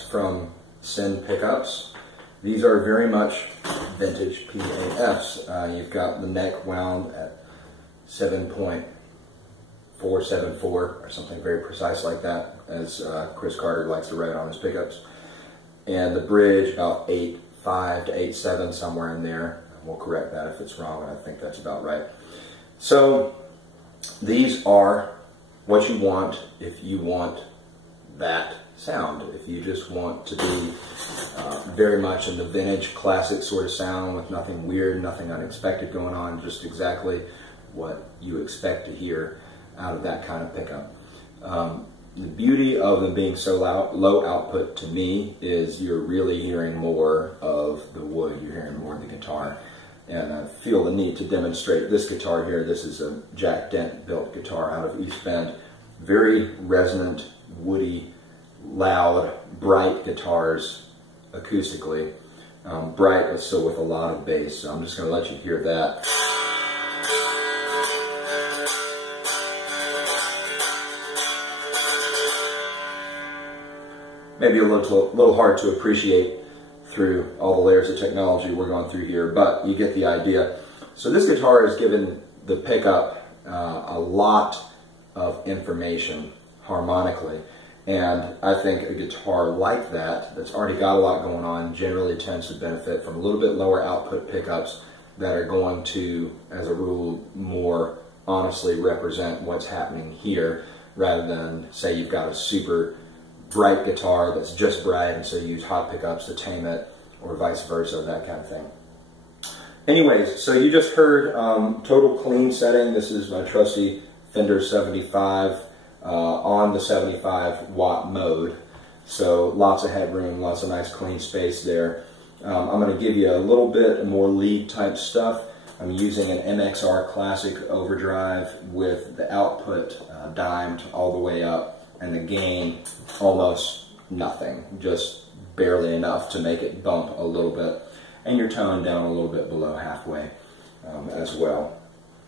PAFs from Sin pickups. These are very much vintage PAFs. You've got the neck wound at 7.474 or something very precise like that, as Chris Carter likes to write on his pickups. And the bridge about 8.5 to 8.7, somewhere in there. We'll correct that if it's wrong, and I think that's about right. So these are what you want if you want that sound. If you just want to be very much in the vintage classic sort of sound with nothing weird, nothing unexpected going on, just exactly what you expect to hear out of that kind of pickup. The beauty of them being so low output to me is you're really hearing more of the wood, you're hearing more of the guitar. And I feel the need to demonstrate this guitar here. This is a Jack Dent built guitar out of East Bend. Very resonant, woody, loud, bright guitars acoustically. Bright but still with a lot of bass. So I'm just going to let you hear that. Maybe a little hard to appreciate through all the layers of technology we're going through here, but you get the idea. So this guitar has given the pickup a lot of information harmonically, and I think a guitar like that, that's already got a lot going on, generally tends to benefit from a little bit lower output pickups that are going to, as a rule, more honestly represent what's happening here, rather than, say, you've got a super bright guitar that's just bright, and so you use hot pickups to tame it, or vice versa, that kind of thing. Anyways, so you just heard total clean setting. This is my trusty Fender 75 on the 75 watt mode. So lots of headroom, lots of nice clean space there. I'm going to give you a little bit more lead type stuff. I'm using an MXR Classic overdrive with the output dimed all the way up, and the gain almost nothing, just barely enough to make it bump a little bit, and your tone down a little bit below halfway as well.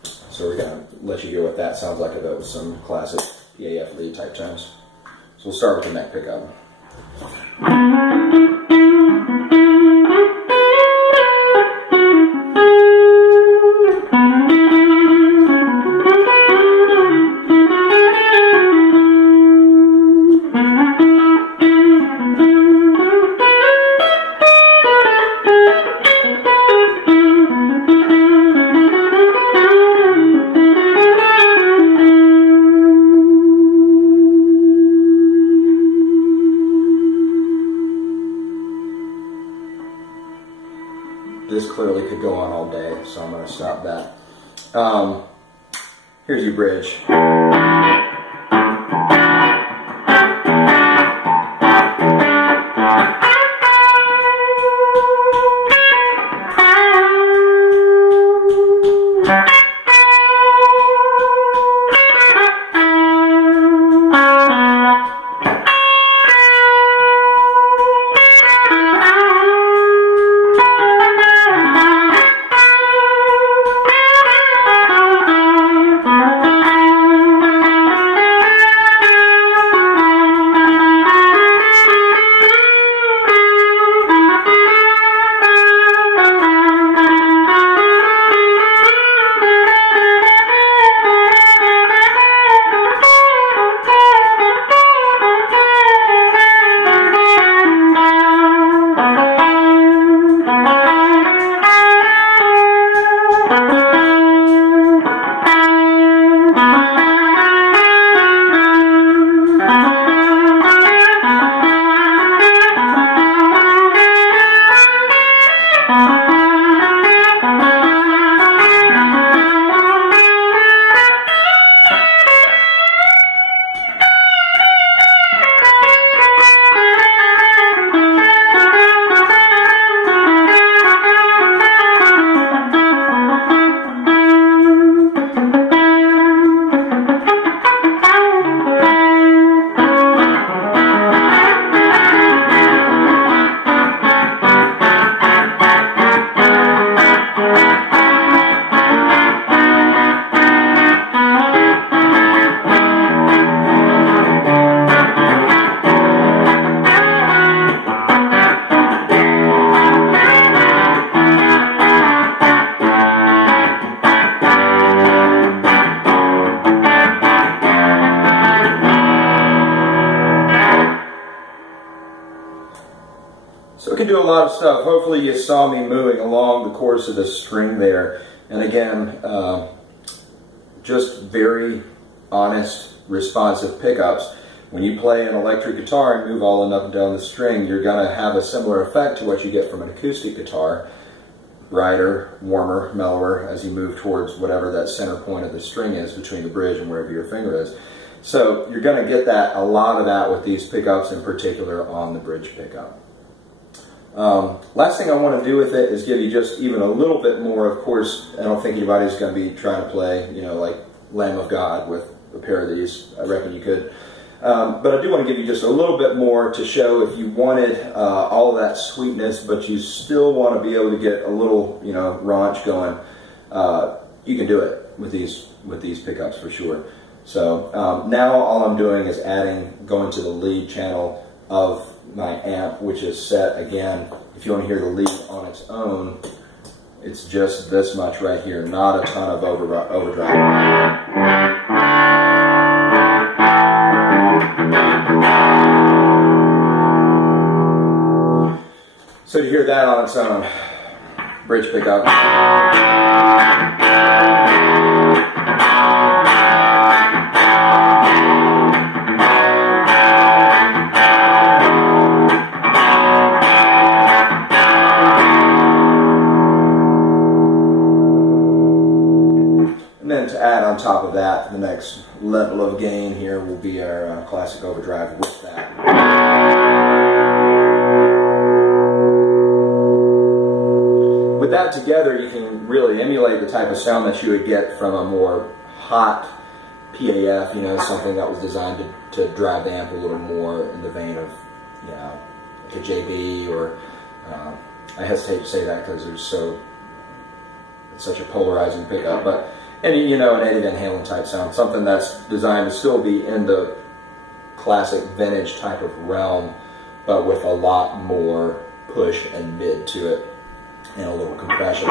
So we're going to let you hear what that sounds like with some classic PAF lead type tones. So we'll start with the neck pickup. This clearly could go on all day, so I'm going to stop that. Here's your bridge. So it can do a lot of stuff. Hopefully you saw me moving along the course of the string there. And again, just very honest, responsive pickups. When you play an electric guitar and move all up and down the string, you're going to have a similar effect to what you get from an acoustic guitar. Brighter, warmer, mellower as you move towards whatever that center point of the string is between the bridge and wherever your finger is. So you're going to get that, a lot of that with these pickups, in particular on the bridge pickup. Last thing I want to do with it is give you just even a little bit more. Of course, I don't think anybody's going to be trying to play, you know, like Lamb of God with a pair of these. I reckon you could. But I do want to give you just a little bit more to show if you wanted all of that sweetness, but you still want to be able to get a little, you know, raunch going. You can do it with these pickups for sure. So now all I'm doing is going to the lead channel of my amp, which is set again. If you want to hear the lead on its own, it's just this much right here, not a ton of overdrive. So to hear that on its own, bridge pickup. And then to add on top of that, the next level of gain here will be our classic overdrive with that. With that together, you can really emulate the type of sound that you would get from a more hot PAF, you know, something that was designed to drive the amp a little more in the vein of, you know, like a JB, or I hesitate to say that because it's such a polarizing pickup, but any, you know, an Eddie Van Halen type sound, something that's designed to still be in the classic vintage type of realm, but with a lot more push and mid to it, and a little compression.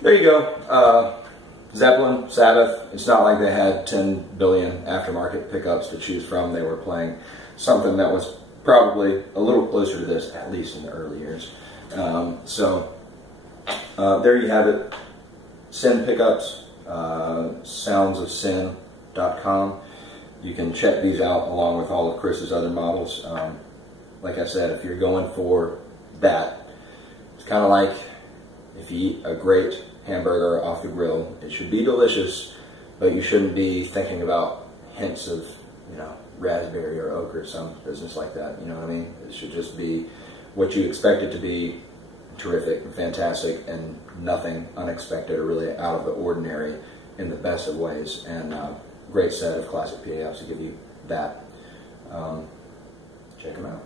There you go. Zeppelin, Sabbath, it's not like they had 10 billion aftermarket pickups to choose from. They were playing something that was probably a little closer to this, at least in the early years. So there you have it. Sin pickups, soundsofsin.com. You can check these out along with all of Chris's other models. Like I said, if you're going for that, it's kind of like if you eat a great hamburger off the grill. It should be delicious, but you shouldn't be thinking about hints of, you know, raspberry or oak or some business like that. You know what I mean? It should just be what you expect it to be, terrific and fantastic, and nothing unexpected or really out of the ordinary in the best of ways. And great set of classic PAFs to give you that. Check them out.